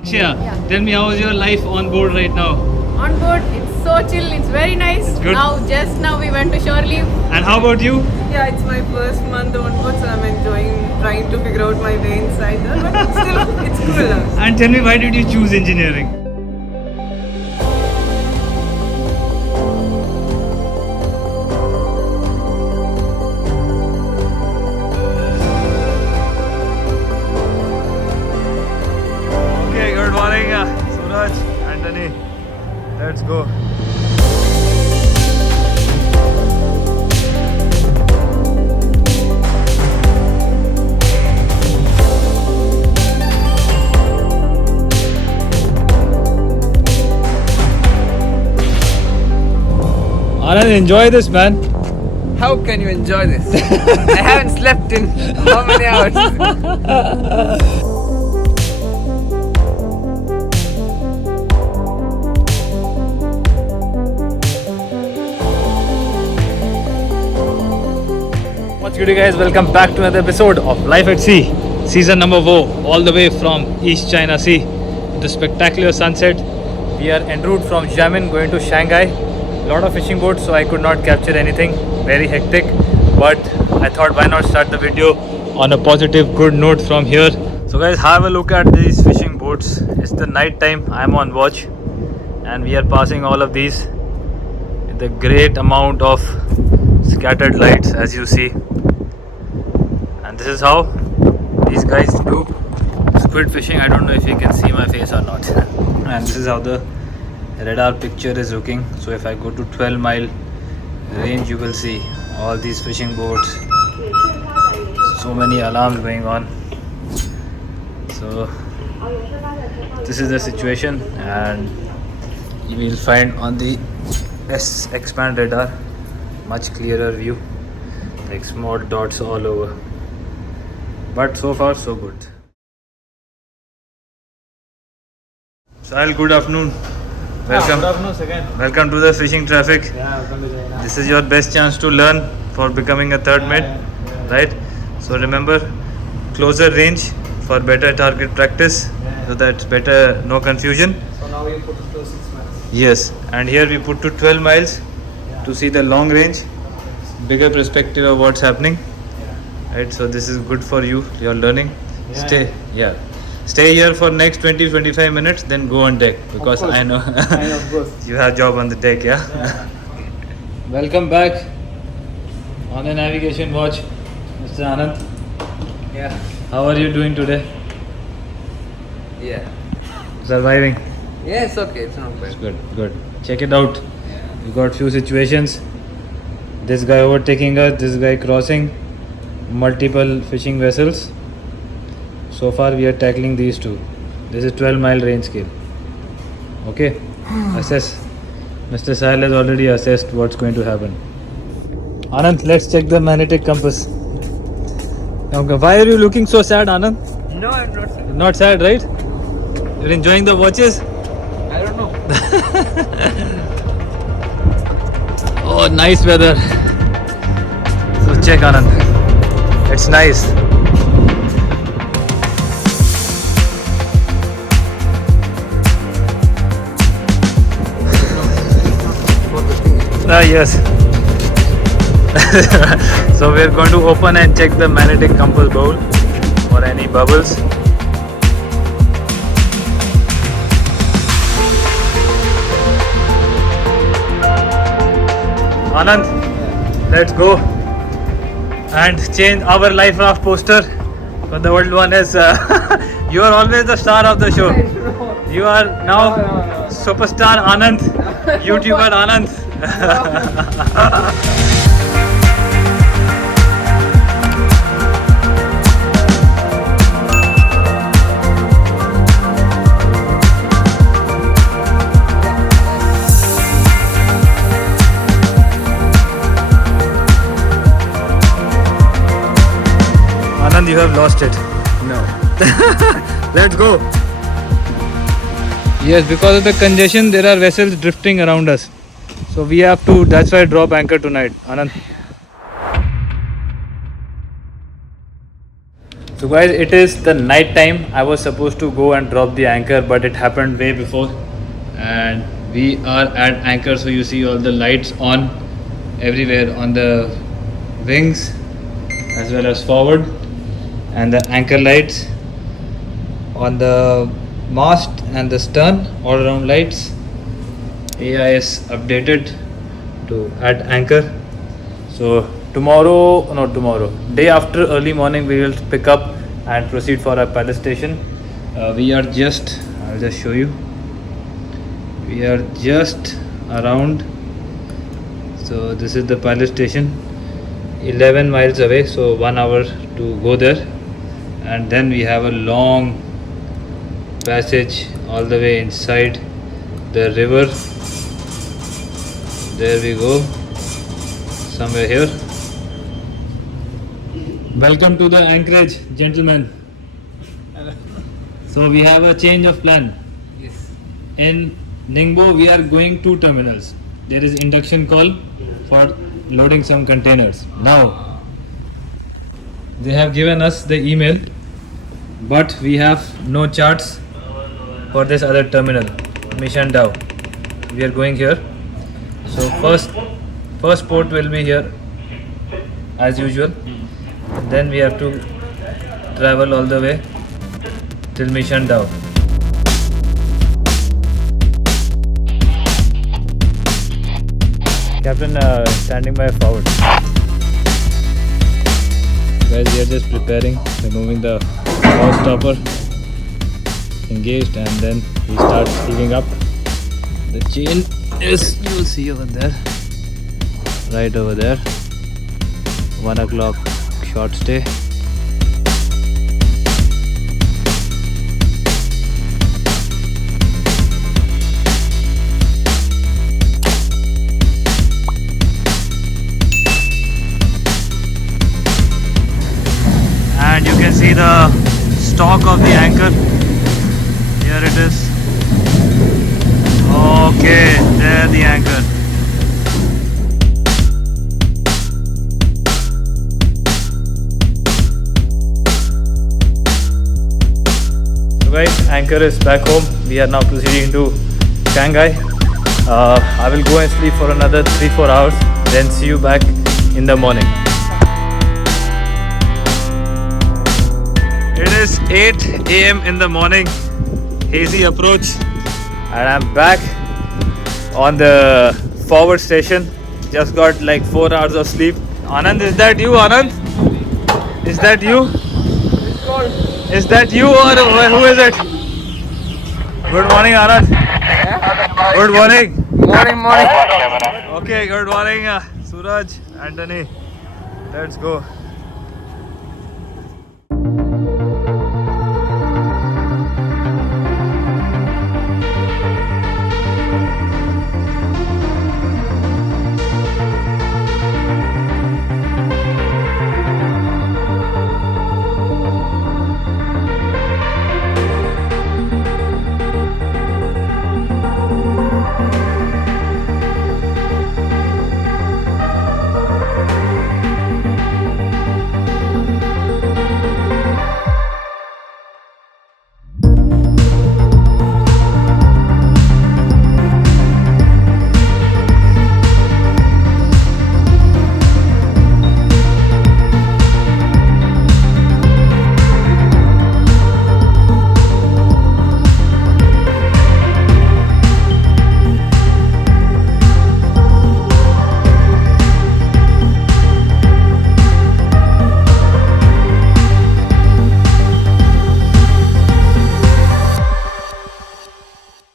Akshaya, Yeah. tell me how is your life on board right now? On board, it's so chill, it's very nice. It's good. Just now we went to shore leave. And how about you? Yeah, it's my first month on board, so I'm enjoying trying to figure out my way inside there. But still, it's cool. And tell me, why did you choose engineering? Okay, good morning, Suraj, Anthony. Let's go. Anand, enjoy this, man. How can you enjoy this? I haven't slept in how many hours? What's good, you guys? Welcome back to another episode of Life at Sea, season number 4, all the way from East China Sea. The spectacular sunset. We are en route from Xiamen going to Shanghai. Lot of fishing boats, so I could not capture anything. Very hectic, but I thought why not start the video on a positive, good note from here. So guys, have a look at these fishing boats. It's the night time. I'm on watch, and we are passing all of these with a great amount of scattered lights, as you see. And this is how these guys do squid fishing. I don't know if you can see my face or not. And this is how the radar picture is looking. So if I go to 12-mile range, you will see all these fishing boats, so many alarms going on. So this is the situation, and you will find on the S expand radar much clearer view, like small dots all over. But so far so good. Sahil, good afternoon. Welcome. Good afternoon, second. Welcome to the fishing traffic. Yeah, welcome to China. This is your best chance to learn for becoming a third mate, right? So remember, closer range for better target practice, so that's better, no confusion. So now we put it to 6 months. Yes, and here we put to 12 miles to see the long range, bigger perspective of what's happening, right? So this is good for you, you're learning. Stay here for next 20-25 minutes, then go on deck, because course. I know Of course. you have job on the deck. Yeah. Welcome back on the navigation watch, Mr. Anand. Yeah. How are you doing today? Yeah. Surviving. Yeah, it's okay. It's not bad. Good. Check it out. We got few situations. This guy overtaking us, this guy crossing, multiple fishing vessels. So far we are tackling these two. This is 12-mile range scale. Okay. Assess. Mr. Sahil has already assessed what's going to happen. Anand, let's check the magnetic compass. Okay. Why are you looking so sad, Anand? No, I'm not sad. You're not sad, right? You're enjoying the watches? I don't know. Oh, nice weather. So check, Anand. It's nice. Yes. So we're going to open and check the magnetic compass bowl for any bubbles. Anand, let's go and change our life raft poster. But the old one is you are always the star of the show. You are now superstar Anand, YouTuber Anand. Anand, you have lost it. No. Let's go. Yes, because of the congestion, there are vessels drifting around us. So we have to, that's why drop anchor tonight. Anand. So guys, it is the night time. I was supposed to go and drop the anchor, but it happened way before. And we are at anchor, so you see all the lights on everywhere on the wings as well as forward, and the anchor lights on the mast and the stern, all around lights. AIS updated to at anchor. So day after early morning we will pick up and proceed for our pilot station. I'll just show you. We are just around. So this is the pilot station, 11 miles away, so 1 hour to go there, and then we have a long passage all the way inside the river. There we go, somewhere here. Welcome to the anchorage, gentlemen. So we have a change of plan. Yes. In Ningbo we are going 2 terminals. There is induction call for loading some containers. Now they have given us the email, but we have no charts for this other terminal, Mission Dao. We are going here. So first port will be here as usual. Then we have to travel all the way till Mission Dao. Captain standing by forward. Guys, we are just preparing, removing the power stopper, engaged, and then we start heaving up. The chain is, you will see over there, right over there. 1 o'clock short stay. And you can see the stock of the anchor. Here it is. Okay, there the anchor. So guys, anchor is back home. We are now proceeding to Shanghai. I will go and sleep for another 3-4 hours, then see you back in the morning. It is 8 AM in the morning, hazy approach, and I'm back on the forward station. Just got like 4 hours of sleep. Anand, is that you, Anand? Is that you? Is that you or who is it? Good morning, Anand. Yeah. Good morning. Morning. Okay, good morning, Suraj, Anthony. Let's go.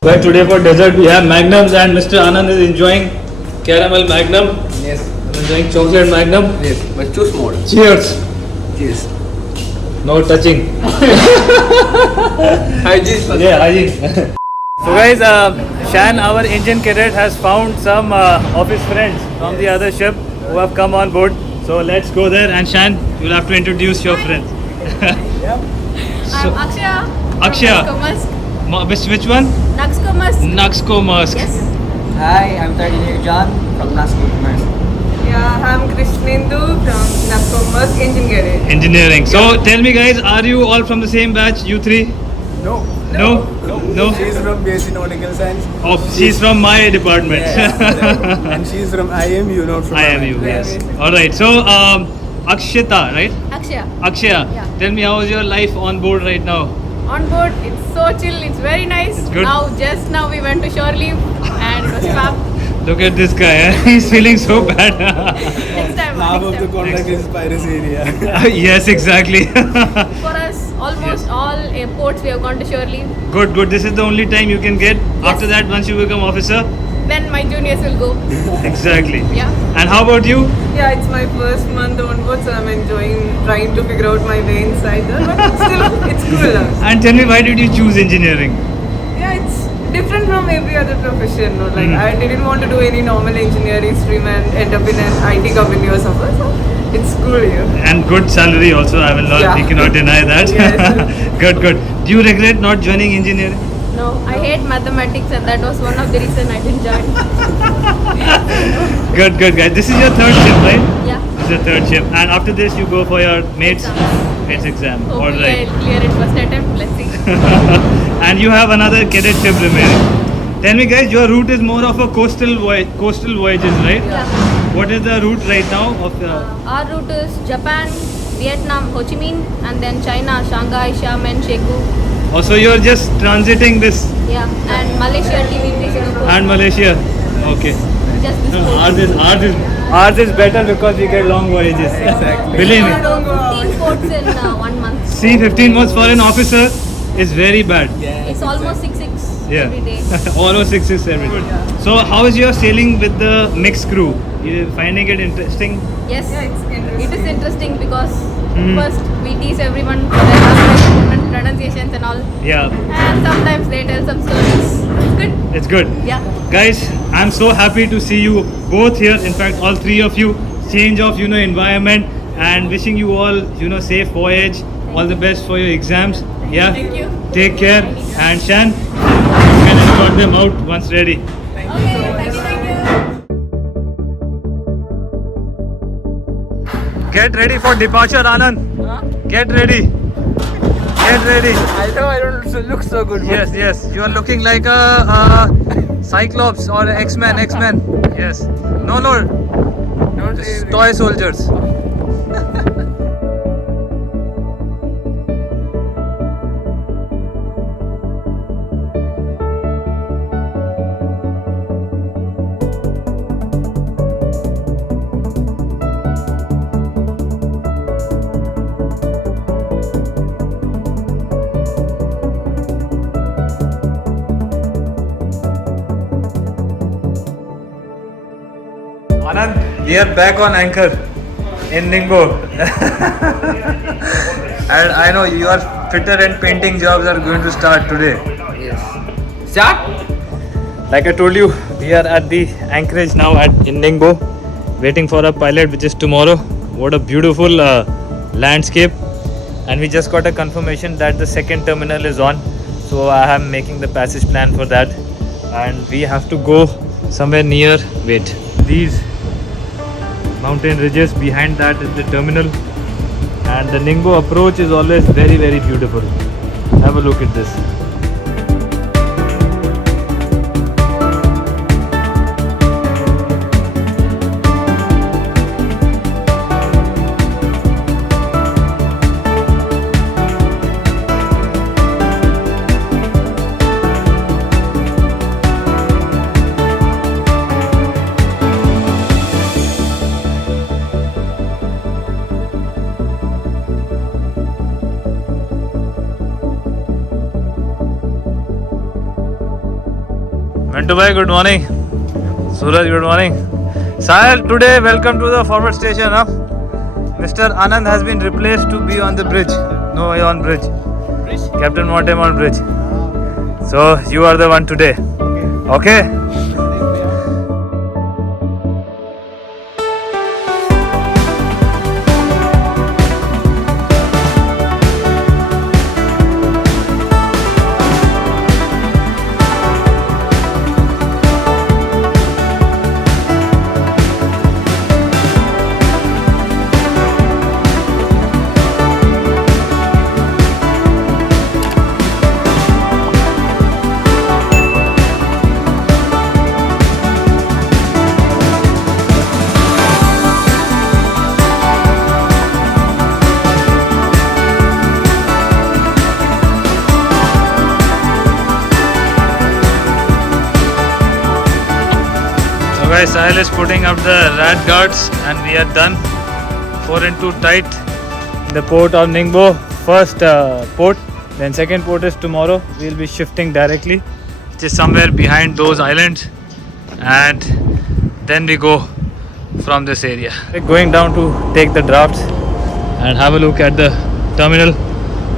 Well, today for dessert we have Magnums, and Mr. Anand is enjoying caramel Magnum. Yes. I'm enjoying chocolate Magnum. Yes. But too small. Cheers. Yes. No touching. Hygiene. Yeah, hygiene. So guys, Shan, our engine cadet, has found some of his friends from the other ship who have come on board. So let's go there, and Shan, you'll have to introduce your friends. I'm Akshaya. Akshaya. Naxco Musk. Which one? Naxco Musk. Naxco Musk. Yes. Hi, I'm 13-year John from Nasco Commerce. Yeah, I'm Krishnendu from Commerce Engineering. Engineering. So tell me, guys, are you all from the same batch? You three? No. No? No? She's from BSc Nautical Science. Oh, she's from my department. And she's from IMU, not from IMU, yes. All right. So, Akshita, right? Akshaya. Akshaya, Yeah. tell me, how is your life on board right now? On board, it's so chill, it's very nice. It's good. Just now we went to shore leave and it was fab. Look at this guy. He's feeling so bad. Next time, Half of next the time. contract is piracy area. Yes, exactly. For us, almost all airports we have gone to shore leave. Good, good. This is the only time you can get. After that, once you become officer. Then my juniors will go. Exactly. Yeah. And how about you? Yeah, it's my first month onwards, so I'm enjoying trying to figure out my way inside there. But still, it's cool. And tell me, why did you choose engineering? Yeah, it's different from every other profession. No? Like Mm. I didn't want to do any normal engineering stream and end up in an IT company or something. So it's cool here. And good salary also. I will not. Yeah. We cannot deny that. Yes. Good, good. Do you regret not joining engineering? No, I hate mathematics and that was one of the reason I didn't join. Good, good, guys. This is your third shift, right? Yeah. This is your third shift. And after this, you go for your mates exam. All Hopefully right. I'll clear it first attempt. Let's see. And you have another cadetship remaining. Tell me, guys, your route is more of a coastal voyages, right? Yeah. What is the route right now of the? Our route is Japan, Vietnam, Ho Chi Minh, and then China, Shanghai, Xiamen, Sheku. Oh, so you're just transiting this Yeah, and Malaysia, TVP, Singapore. and Malaysia. Okay. Just this four. Ours is better because we get long voyages. Exactly. Believe me. So 15 ports in 1 month. See, 15 months for an officer is very bad. It's almost 6-6 Yeah. every day. Almost 6 every day. So how is your sailing with the mixed crew? You finding it interesting? Yes, Yeah, it's interesting. it is interesting because Hmm. first we tease everyone for their last pronunciations and all. Yeah, And sometimes they tell some stories. It's good. it's good. Yeah. Guys, I'm so happy to see you both here. In fact, all three of you. Change of environment, and wishing you all safe voyage. All the best for your exams. Yeah. Thank you. Take care. And Shan, you can escort them out once ready. Okay, thank you. Get ready for departure, Anand. Get ready. Get ready. I know I don't look so good. Yes, yes. You are looking like a Cyclops or X-Men. Yes. No, Don't say just toy soldiers. Anand, we are back on anchor in Ningbo. And I know your fitter and painting jobs are going to start today. Yes. Start. Like I told you, we are at the anchorage now in Ningbo, waiting for a pilot, which is tomorrow. What a beautiful landscape. And we just got a confirmation that the second terminal is on. So I am making the passage plan for that. And we have to go somewhere near, these mountain ridges. Behind that is the terminal. And the Ningbo approach is always very, very beautiful. Have a look at this. Mintu bhai, good morning. Suraj, good morning. Sahil, today welcome to the forward station. Huh? Mr. Anand has been replaced to be on the bridge. No, on bridge. Captain Mortem on bridge. So you are the one today. Okay? guys, Sahil is putting up the rat guards and we are done. 4 and 2 tight in the port of Ningbo. First port, then second port is tomorrow. We'll be shifting directly, which is somewhere behind those islands, and then we go from this area. We're going down to take the drafts and have a look at the terminal.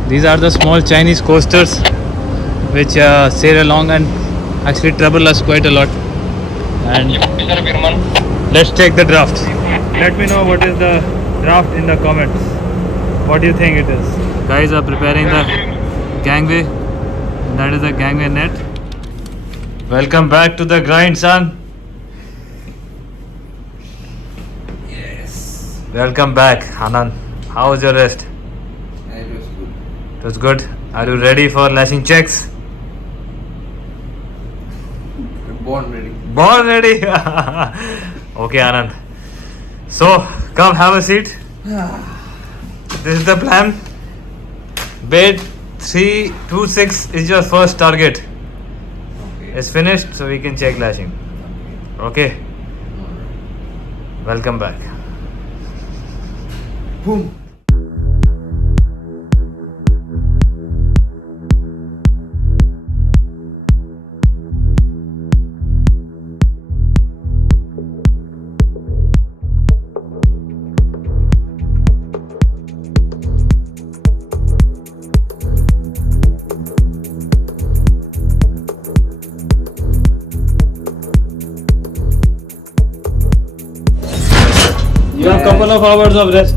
These are the small Chinese coasters which sail along and actually trouble us quite a lot. And let's take the draft. Let me know what is the draft in the comments. What do you think it is? Guys are preparing the gangway. That is the gangway net. Welcome back to the grind, son. Yes. Welcome back, Anand. How was your rest? It was good. It was good. Are you ready for lashing checks? Born ready. Born ready. Okay, Anand. So come have a seat. This is the plan. Bed 326 is your first target. Okay. It's finished, so we can check lashing. Okay. Welcome back. Boom. You have couple of hours of rest.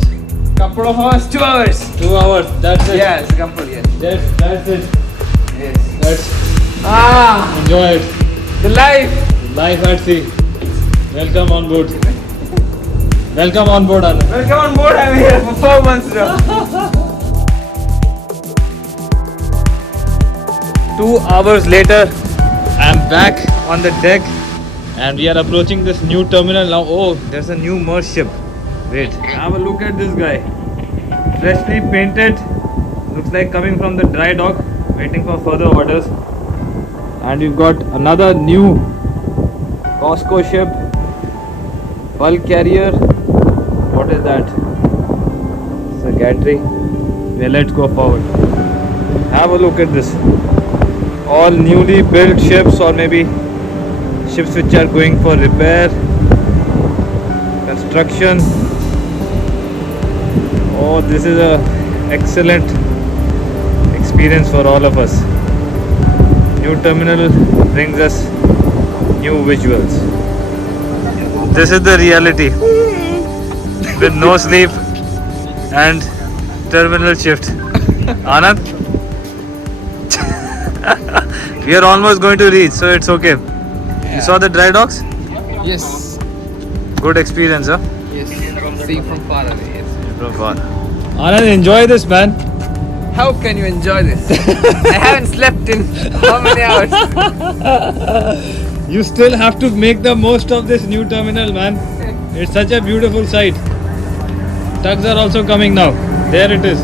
Couple of hours, 2 hours. 2 hours. That's it. Yes, couple, yes. That's it. Yes. Let's Ah, enjoy it. the life. Life at sea. Welcome on board. Welcome on board, Anand. Welcome on board. I'm here for 4 months now. 2 hours later, I'm back on the deck and we are approaching this new terminal now. Oh, there's a new merge ship. Wait, have a look at this guy. Freshly painted. Looks like coming from the dry dock, waiting for further orders. And we've got another new Costco ship, bulk carrier. What is that? It's a gantry. Yeah, let's go forward. Have a look at this. All newly built ships, or maybe ships which are going for repair, construction. Oh, this is a excellent experience for all of us. New terminal brings us new visuals. This is the reality with no sleep and terminal shift. Anand, we are almost going to reach, so it's okay. You saw the dry docks? Yes. Good experience, huh? Yes. See from far away. Yes. From far. Anand, enjoy this, man. How can you enjoy this? I haven't slept in how many hours? You still have to make the most of this new terminal, man. It's such a beautiful sight. Tugs are also coming now. There it is.